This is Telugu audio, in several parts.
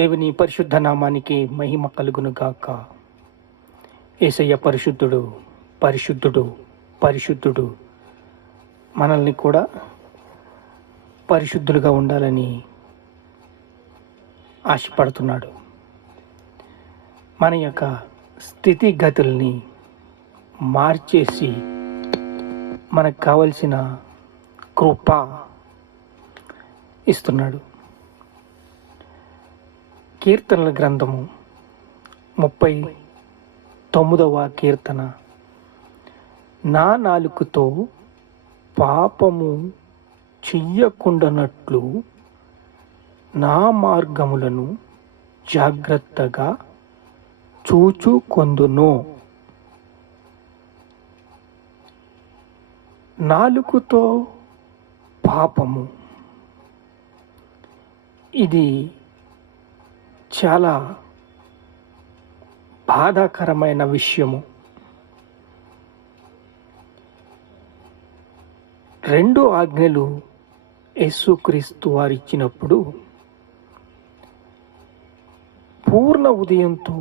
దేవుని పరిశుద్ధ నామానికి మహిమ కలుగును గాక. యేసయ్య పరిశుద్ధుడు, పరిశుద్ధుడు, పరిశుద్ధుడు. మనల్ని కూడా పరిశుద్ధులుగా ఉండాలని ఆశపడుతున్నాడు. మన యొక్క స్థితిగతుల్ని మార్చేసి మనకు కావలసిన కృప ఇస్తున్నాడు. కీర్తనల గ్రంథము 39వ కీర్తన. నా నాలుకతో పాపము చెయ్యకుండానట్లు నా మార్గములను జాగ్రత్తగా చూచుకొందును. నాలుకతో పాపము, ఇది చాలా బాధాకరమైన విషయము. 2 ఆజ్ఞలు యేసుక్రీస్తు వారు ఇచ్చినప్పుడు పూర్ణ ఉదయంతో,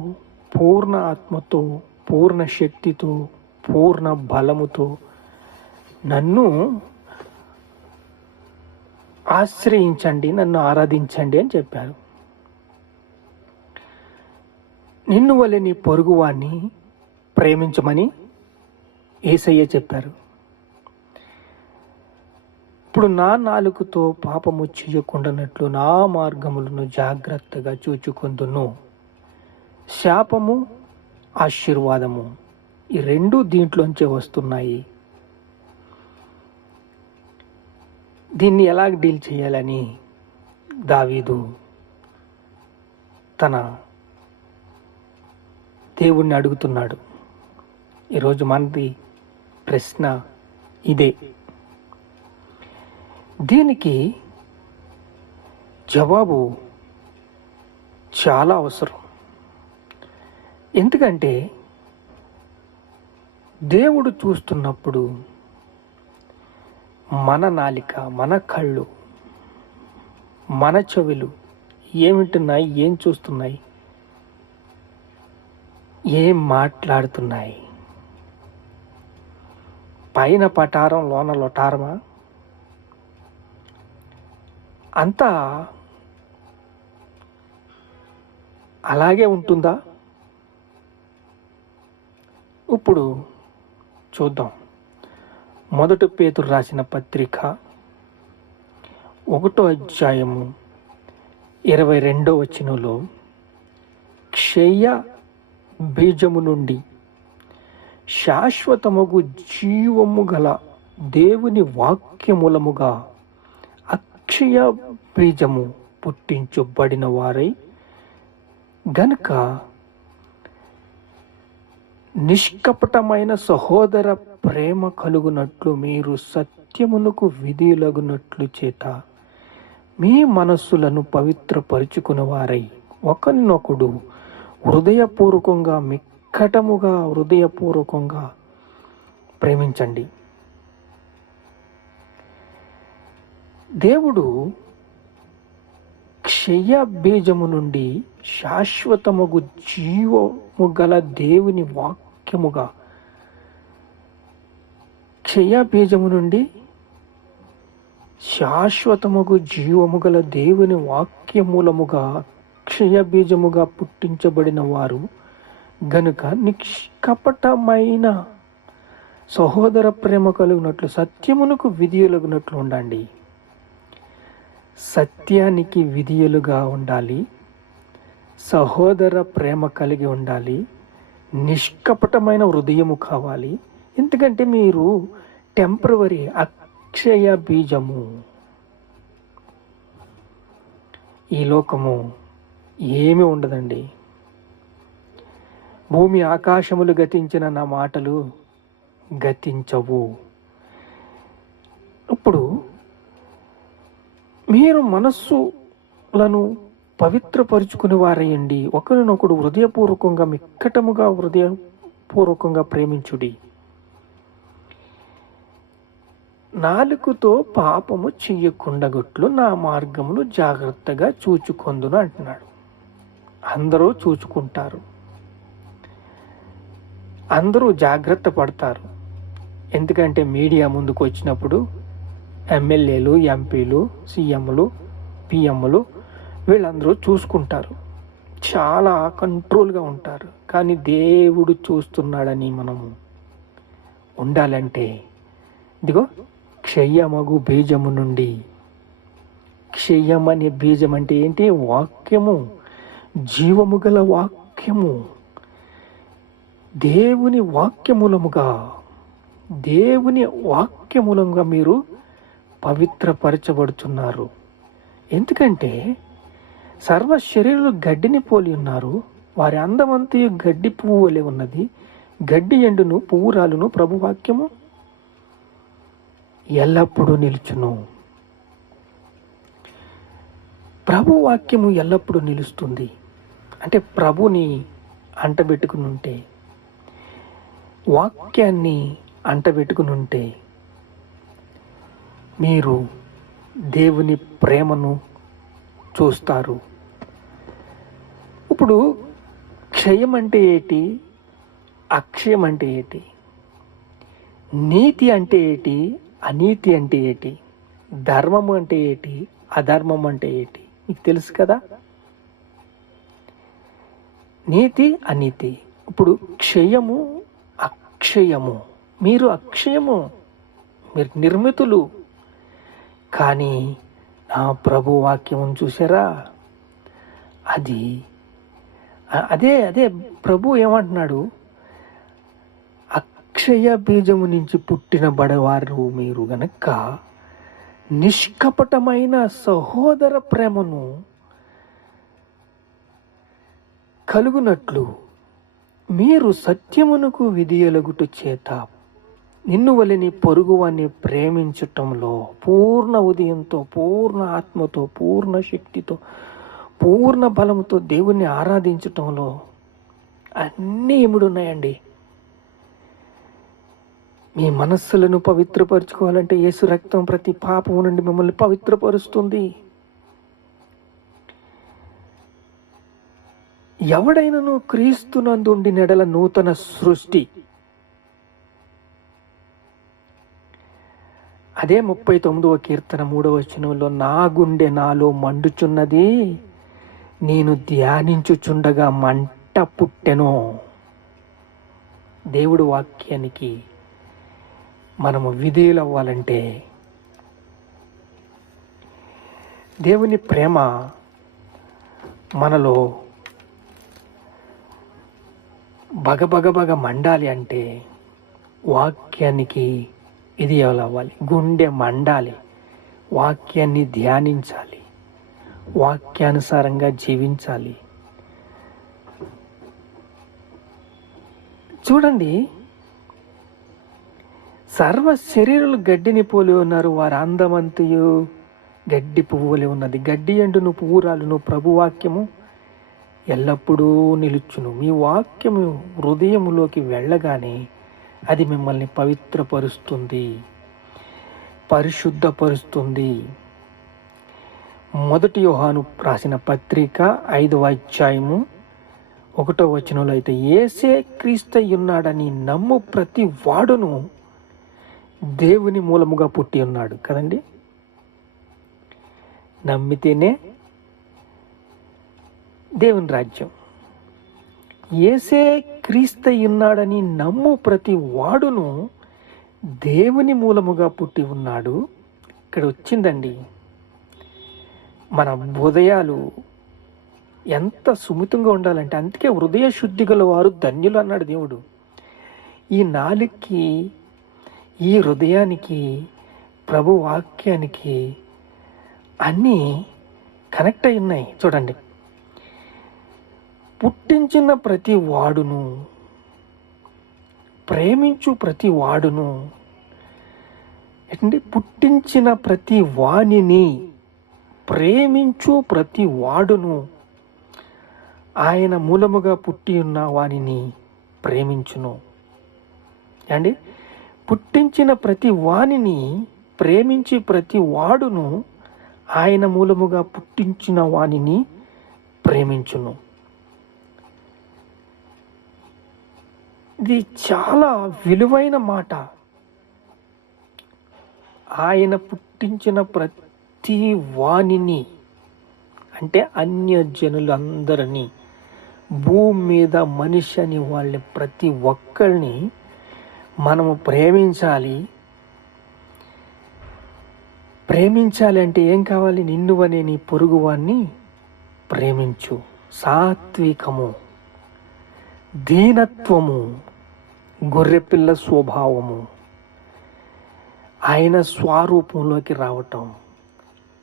పూర్ణ ఆత్మతో, పూర్ణ శక్తితో, పూర్ణ బలముతో నన్ను ఆశ్రయించండి, నన్ను ఆరాధించండి అని చెప్పారు. నిన్ను వలె నీ పొరుగువాన్ని ప్రేమించమని యేసయ్య చెప్పారు. ఇప్పుడు నా నాలుకతో పాపము చేయకుండానట్లు నా మార్గములను జాగ్రత్తగా చూచుకొందును. శాపము, ఆశీర్వాదము, ఈ 2 దీంట్లోంచే వస్తున్నాయి. దీన్ని ఎలా డీల్ చేయాలని దావీదు తన దేవుణ్ణి అడుగుతున్నాడు. ఈరోజు మనది ప్రశ్న ఇదే. దీనికి జవాబు చాలా అవసరం. ఎందుకంటే దేవుడు చూస్తున్నప్పుడు మన నాలిక, మన కళ్ళు, మన చెవులు ఏం వింటున్నాయి, ఏం చూస్తున్నాయి, ఏం మాట్లాడుతున్నాయి? పైన పటారం లోన లొటారమా? అంతా అలాగే ఉంటుందా? ఇప్పుడు చూద్దాం. 1 పేతురు రాసిన పత్రిక 1వ అధ్యాయము 22వ వచనంలో క్షయ బీజము నుండి శాశ్వతముగు జీవము గల దేవుని వాక్యమూలముగా అక్షయ బీజము పుట్టించబడిన వారై గనుక నిష్కపటమైన సహోదర ప్రేమ కలుగునట్లు మీరు సత్యమునకు విధిలగునట్లు చేత మీ మనస్సులను పవిత్రపరుచుకుని వారై ఒకరినొకడు హృదయపూర్వకంగా, మిక్కటముగా హృదయపూర్వకంగా ప్రేమించండి. దేవుడు క్షయ బీజము నుండి శాశ్వతముగు జీవము గల దేవుని వాక్యముగా, క్షయ బీజము నుండి శాశ్వతముగు జీవము గల దేవుని వాక్యమూలముగా క్షయ బీజముగా పుట్టించబడిన వారు గనుక నిష్కపటమైన సహోదర ప్రేమ కలుగునట్లు సత్యమునకు విధియులగునట్లు ఉండండి. సత్యానికి విధియులుగా ఉండాలి, సహోదర ప్రేమ కలిగి ఉండాలి, నిష్కపటమైన హృదయము కావాలి. ఎందుకంటే మీరు టెంపరవరీ, అక్షయ బీజము. ఈ లోకము ఏమీ ఉండదండి. భూమి ఆకాశములు గతించిన నా మాటలు గతించవు. ఇప్పుడు మీరు మనస్సులను పవిత్రపరుచుకుని వారయండి, ఒకరినొకడు హృదయపూర్వకంగా, మిక్కటముగా హృదయపూర్వకంగా ప్రేమించుడి. నాలుకతో పాపము చెయ్యకుండగొట్లు నా మార్గమును జాగ్రత్తగా చూచుకొందును అంటున్నాడు. అందరూ చూసుకుంటారు, అందరూ జాగ్రత్త పడతారు. ఎందుకంటే మీడియా ముందుకు వచ్చినప్పుడు ఎమ్మెల్యేలు, ఎంపీలు, సీఎంలు, పిఎంలు వీళ్ళందరూ చూసుకుంటారు, చాలా కంట్రోల్గా ఉంటారు. కానీ దేవుడు చూస్తున్నాడని మనము ఉండాలంటే ఇదిగో క్షయమగు బీజము నుండి, క్షయం అనే బీజం అంటే ఏంటి? వాక్యము, జీవము గల వాక్యము. దేవుని వాక్యమూలముగా మీరు పవిత్రపరచబడుతున్నారు. ఎందుకంటే సర్వ శరీరులు గడ్డిని పోలి ఉన్నారు, వారి అందమంతయు గడ్డి పువ్వు వలె ఉన్నది. గడ్డి ఎండును, పువ్వు రాలును, ప్రభువాక్యము ఎల్లప్పుడూ నిలుచును. ప్రభువాక్యము ఎల్లప్పుడూ నిలుస్తుంది. అంటే ప్రభుని అంటబెట్టుకుని ఉంటే, వాక్యాన్ని అంటబెట్టుకుని ఉంటే మీరు దేవుని ప్రేమను చూస్తారు. ఇప్పుడు క్షయం అంటే ఏంటి? అక్షయం అంటే ఏంటి? నీతి అంటే ఏంటి? అనీతి అంటే ఏంటి? ధర్మము అంటే ఏంటి? అధర్మం అంటే ఏంటి? మీకు తెలుసు కదా. నీతి, అనీతి. ఇప్పుడు క్షయము, అక్షయము. మీరు అక్షయము, మీరు నిర్మితులు. కానీ నా ప్రభు వాక్యం చూసారా, అదే ప్రభు ఏమంటున్నాడు? అక్షయ బీజము నుంచి పుట్టిన బడవారు మీరు గనక నిష్కపటమైన సహోదర ప్రేమను కలుగునట్లు మీరు సత్యమునకు విధియలగుట చేత నిన్ను వలెని పొరుగువాన్ని ప్రేమించటంలో పూర్ణ ఉదయంతో, పూర్ణ ఆత్మతో, పూర్ణ శక్తితో, పూర్ణ బలముతో దేవుణ్ణి ఆరాధించటంలో అన్నీ ఇముడున్నాయండి. మీ మనస్సులను పవిత్రపరచుకోవాలంటే యేసు రక్తం ప్రతి పాపము నుండి మిమ్మల్ని పవిత్రపరుస్తుంది. ఎవడైనను క్రీస్తునందుండి నెడల నూతన సృష్టి. అదే 39వ కీర్తన 3వ వచనంలో, నా గుండె నాలో మండుచున్నది, నేను ధ్యానించుచుండగా మంట పుట్టెను. దేవుడు వాక్యానికి మనము విధేయులు అవ్వాలంటే, దేవుని ప్రేమ మనలో బగబగబగ మండాలి అంటే వాక్యానికి ఇది అవ్వాలి. గుండె మండాలి, వాక్యాన్ని ధ్యానించాలి, వాక్యానుసారంగా జీవించాలి. చూడండి, సర్వ శరీరులు గడ్డిని పోలి ఉన్నారు, వారి అందమంతయు గడ్డి పువ్వులే ఉన్నది. గడ్డి ఎండును, పువ్వు రాలును, ప్రభువాక్యము ఎల్లప్పుడూ నిలుచును. మీ వాక్యము హృదయములోకి వెళ్ళగానే అది మిమ్మల్ని పవిత్రపరుస్తుంది, పరిశుద్ధపరుస్తుంది. 1 యోహాను రాసిన పత్రిక 5వ అధ్యాయము 1వ వచనంలో అయితే, యేసే క్రీస్తయ్యున్నాడని నమ్ము ప్రతి వాడును దేవుని మూలముగా పుట్టి ఉన్నాడు కదండి. నమ్మితేనే దేవుని రాజ్యం. యేసే క్రీస్తయ్యున్నాడని నమ్ము ప్రతి వాడును దేవుని మూలముగా పుట్టి ఉన్నాడు. ఇక్కడ వచ్చిందండి, మన హృదయాలు ఎంత సుమితంగా ఉండాలంటే, అందుకే హృదయ శుద్ధి గల వారు ధన్యులు అన్నాడు దేవుడు. ఈ నాలుగుకి, ఈ హృదయానికి, ప్రభు వాక్యానికి అన్నీ కనెక్ట్ అయి ఉన్నాయి. చూడండి, పుట్టించిన ప్రతి వాడును, ప్రేమించు ప్రతి వాడును, ఏంటంటే పుట్టించిన ప్రతి వాణిని, ప్రేమించు ప్రతి వాడును, ఆయన మూలముగా పుట్టి ఉన్న వానిని ప్రేమించును. అండి, పుట్టించిన ప్రతి వానిని ప్రేమించి ప్రతి వాడును ఆయన మూలముగా పుట్టించిన వానిని ప్రేమించును. ఇది చాలా విలువైన మాట. ఆయన పుట్టించిన ప్రతి వాణిని, అంటే అన్యజనులందరినీ, భూమి మీద మనిషి అని వాళ్ళని ప్రతి ఒక్కరిని మనము ప్రేమించాలి. ప్రేమించాలి అంటే ఏం కావాలి? నిన్నువనే నీ పొరుగువాన్ని ప్రేమించు. సాత్వికము, దీనత్వము, గొర్రెపిల్ల స్వభావము, ఆయన స్వరూపంలోకి రావటం,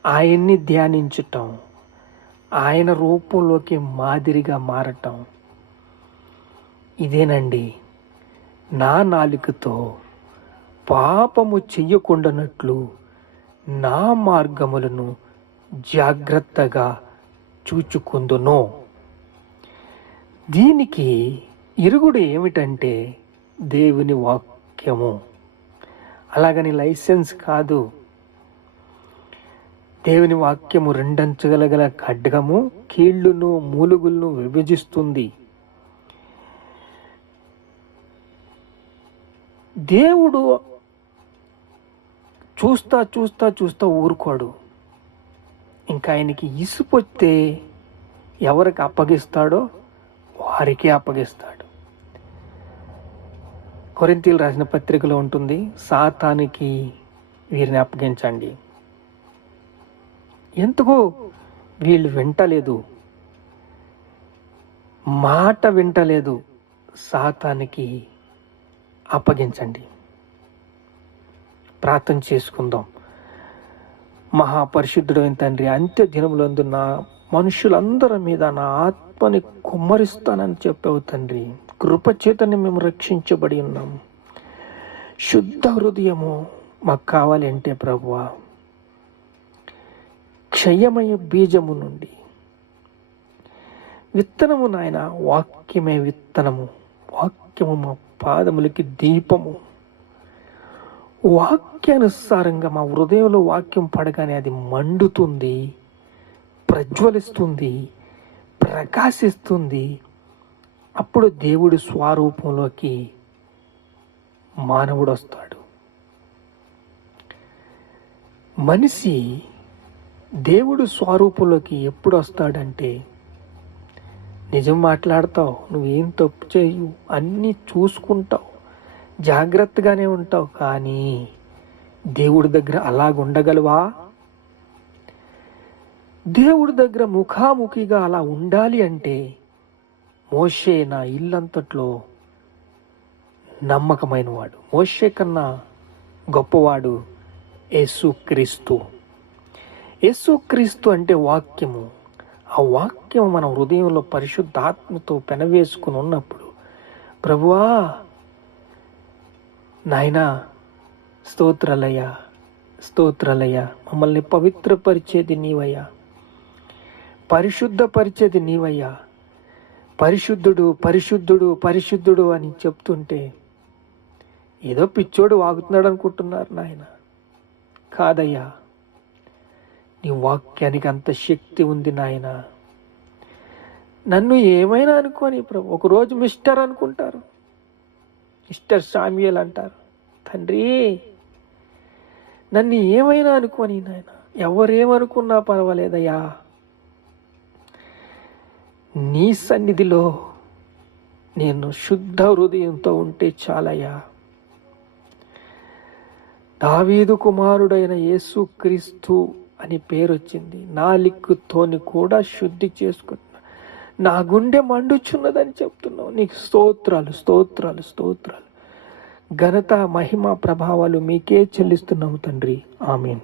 ఆయన్ని ధ్యానించటం, ఆయన రూపంలోకి మాదిరిగా మారటం. ఇదేనండి నా నాలుకతో పాపము చెయ్యకుండానట్లు నా మార్గములను జాగ్రత్తగా చూచుకుందును. దీనికి ఇరుగుడు ఏమిటంటే దేవుని వాక్యము. అలాగని లైసెన్స్ కాదు. దేవుని వాక్యము రెండంచగలగల ఖడ్గము, కీళ్లును మూలుగులను విభజిస్తుంది. దేవుడు చూస్తా చూస్తా చూస్తా ఊరుకోడు. ఇంకా ఆయనకి ఇసుపొస్తే ఎవరికి అప్పగిస్తాడో వారికే అప్పగిస్తాడు. కొరింథీయులకు రాసిన పత్రికలో ఉంటుంది, సాతానికి వీరిని అప్పగించండి. ఎందుకు? వీళ్ళు వింటలేదు, మాట వింటలేదు. సాతానికి అప్పగించండి. ప్రార్థన చేసుకుందాం. మహాపరిశుద్ధుడైన తండ్రి, అంత్య దినములందు నా మనుషులందరి మీద నా ఆత్మని కుమ్మరిస్తానని చెప్పావు తండ్రి. కృపచేతని మేము రక్షించబడి ఉన్నాం. శుద్ధ హృదయము మాకు కావాలి అంటే ప్రభువా, క్షయమయ బీజము నుండి విత్తనము నాయన, వాక్యమే విత్తనము. వాక్యము మా పాదములకి దీపము. వాక్యానుసారంగా మా హృదయంలో వాక్యం పడగానే అది మండుతుంది, ప్రజ్వలిస్తుంది, ప్రకాశిస్తుంది. అప్పుడు దేవుడి స్వరూపంలోకి మానవుడు వస్తాడు. మనిషి దేవుడు స్వరూపంలోకి ఎప్పుడు వస్తాడంటే, నిజం మాట్లాడతావు, నువ్వేం తప్పు చేయు, అన్నీ చూసుకుంటావు, జాగ్రత్తగానే ఉంటావు. కానీ దేవుడి దగ్గర అలాగుండగలవా? దేవుడి దగ్గర ముఖాముఖిగా అలా ఉండాలి అంటే మోషే నా ఇల్లంతట్లో నమ్మకమైన వాడు. మోషే కన్నా గొప్పవాడు యేసుక్రీస్తు. యేసుక్రీస్తు అంటే వాక్యము. ఆ వాక్యం మన హృదయంలో పరిశుద్ధాత్మతో పెనవేసుకుని ఉన్నప్పుడు, ప్రభువా నాయనా స్తోత్రాలయ్యా, స్తోత్రాలయ్యా, మమ్మల్ని పవిత్రపరిచేది నీవయ్యా, పరిశుద్ధపరిచేది నీవయ్యా, పరిశుద్ధుడు పరిశుద్ధుడు పరిశుద్ధుడు అని చెప్తుంటే ఏదో పిచ్చోడు వాగుతున్నాడు అనుకుంటున్నారు నాయన. కాదయ్యా, నీ వాక్యానికి అంత శక్తి ఉంది నాయన. నన్ను ఏమైనా అనుకోని ప్రభు, ఒకరోజు మిస్టర్ అనుకుంటారు, మిస్టర్ శామ్యూయల్ అంటారు. తండ్రి, నన్ను ఏమైనా అనుకోని నాయన, ఎవరేమనుకున్నా పర్వాలేదయ్యా, నీ సన్నిధిలో నేను శుద్ధ హృదయంతో ఉంటే చాలయ్యా. దావీదు కుమారుడైన యేసుక్రీస్తు అని పేరు వచ్చింది. నాలుకతోని కూడా శుద్ధి చేసుకుంటున్నా, నా గుండె మండుచున్నదని చెప్తున్నావు. నీకు స్తోత్రాలు, స్తోత్రాలు, స్తోత్రాలు. ఘనత, మహిమ, ప్రభావాలు మీకే చెల్లిస్తున్నాము తండ్రి. ఆమేన్.